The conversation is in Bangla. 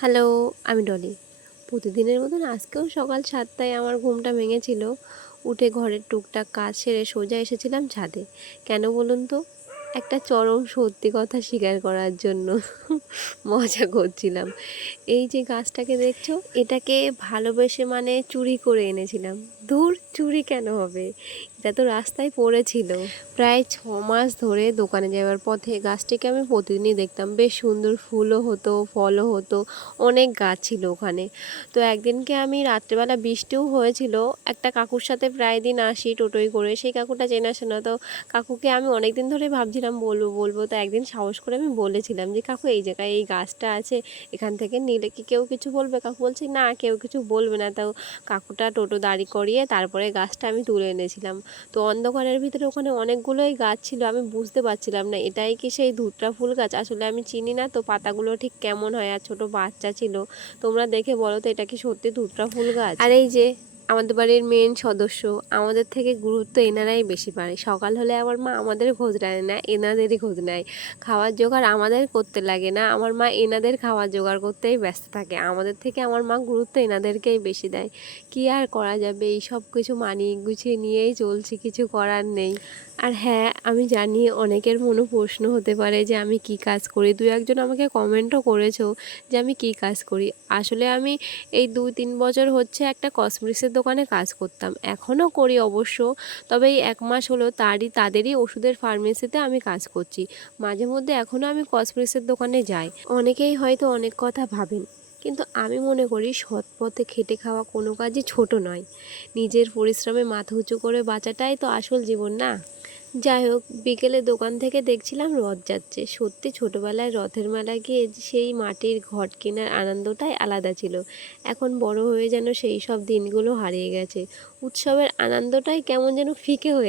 হ্যালো, আমি ডলি। প্রতিদিনের মতন আজকেও সকাল ৭টায় আমার ঘুমটা ভেঙেছিল। উঠে ঘরের টুকটাক কাজ সেরে সোজা এসেছিলাম ছাদে। কেন বলুন তো? একটা চরম সত্যি কথা স্বীকার করার জন্য। মজা করছিলাম। এই যে গাছটাকে দেখছো, এটাকে ভালোবেসে মানে চুরি করে এনেছিলাম। ধুর, চুরি কেন হবে? এটা তো রাস্তায় পড়েছিল। প্রায় ৬ মাস ধরে দোকানে যাওয়ার পথে গাছটিকে আমি প্রতিদিনই দেখতাম। বেশ সুন্দর ফুলও হতো, ফলও হতো, অনেক গাছ ছিল ওখানে। তো একদিনকে আমি রাত্রেবেলা বৃষ্টিও হয়েছিল, একটা কাকুর সাথে প্রায় দিন আসি টোটোয় করে। সেই কাকুটা চেনাশোনা, তো কাকুকে আমি অনেক দিন ধরে ভাবছিলাম বলবো বলবো, তো একদিন সাহস করে আমি বলেছিলাম যে কাকু এই জায়গায় এই গাছটা আছে, এখান থেকে নিলে কি কেউ কিছু বলবে? কাকু বলছে না, কেউ কিছু বলবে না। তাও কাকুটা টোটো দাঁড়ি করিয়ে তারপরে গাছটা আমি তুলে এনেছিলাম। তো অন্ধকারের ভিতরে ওখানে অনেকগুলোই গাছ ছিল, আমি বুঝতে পারছিলাম না এটাই কি সেই ধুতরা ফুল গাছ। আসলে আমি চিনি না তো পাতাগুলো ঠিক কেমন হয়, আর ছোট বাচ্চা ছিল। তোমরা দেখে বলো তো এটা কি সত্যি ধুতরা ফুল গাছ? আর এই যে আমাদের বাড়ির মেন সদস্য, আমাদের থেকে গুরুত্ব এনারাই বেশি পায়। সকাল হলে আমার মা আমাদের খোঁজ নেয় না, এনাদেরই খোঁজ নেয়। খাওয়ার জোগাড় আমাদের করতে লাগে না, আমার মা এনাদের খাওয়ার জোগাড় করতেই ব্যস্ত থাকে। আমাদের থেকে আমার মা গুরুত্ব এনাদেরকেই বেশি দেয়। কি আর করা যাবে, এই সব কিছু মানিয়ে গুছিয়ে নিয়েই চলছি, কিছু করার নেই। আর হ্যাঁ, আমি জানি অনেকের মনে প্রশ্ন হতে পারে যে আমি কি কাজ করি। দু একজন আমাকে কমেন্টও করেছো যে আমি কি কাজ করি। আসলে আমি এই ২-৩ বছর হচ্ছে একটা কসমেটিক্সের দোকানে কাজ করতাম, এখনও করি অবশ্য। তবে এই ১ মাস হলো তাদেরই ওষুধের ফার্মেসিতে আমি কাজ করছি। মাঝে মধ্যে এখনও আমি কসমেটিক্সের দোকানে যাই। অনেকেই হয়তো অনেক কথা ভাবেন, কিন্তু আমি মনে করি সৎ পথে খেটে খাওয়া কোনো কাজই ছোট নয়। নিজের পরিশ্রমে মাথা উঁচু করে বাঁচাটাই তো আসল জীবন, না? যাই হোক, বিকেলে দোকান থেকে দেখছিলাম রথ যাচ্ছে। সত্যি ছোটবেলায় রথের মেলায় গিয়ে সেই মাটির ঘট কেনার আনন্দটাই আলাদা ছিল। এখন বড় হয়ে যেন সেই সব দিনগুলো হারিয়ে গেছে। উৎসবের আনন্দটাই কেমন যেন ফিকে হয়ে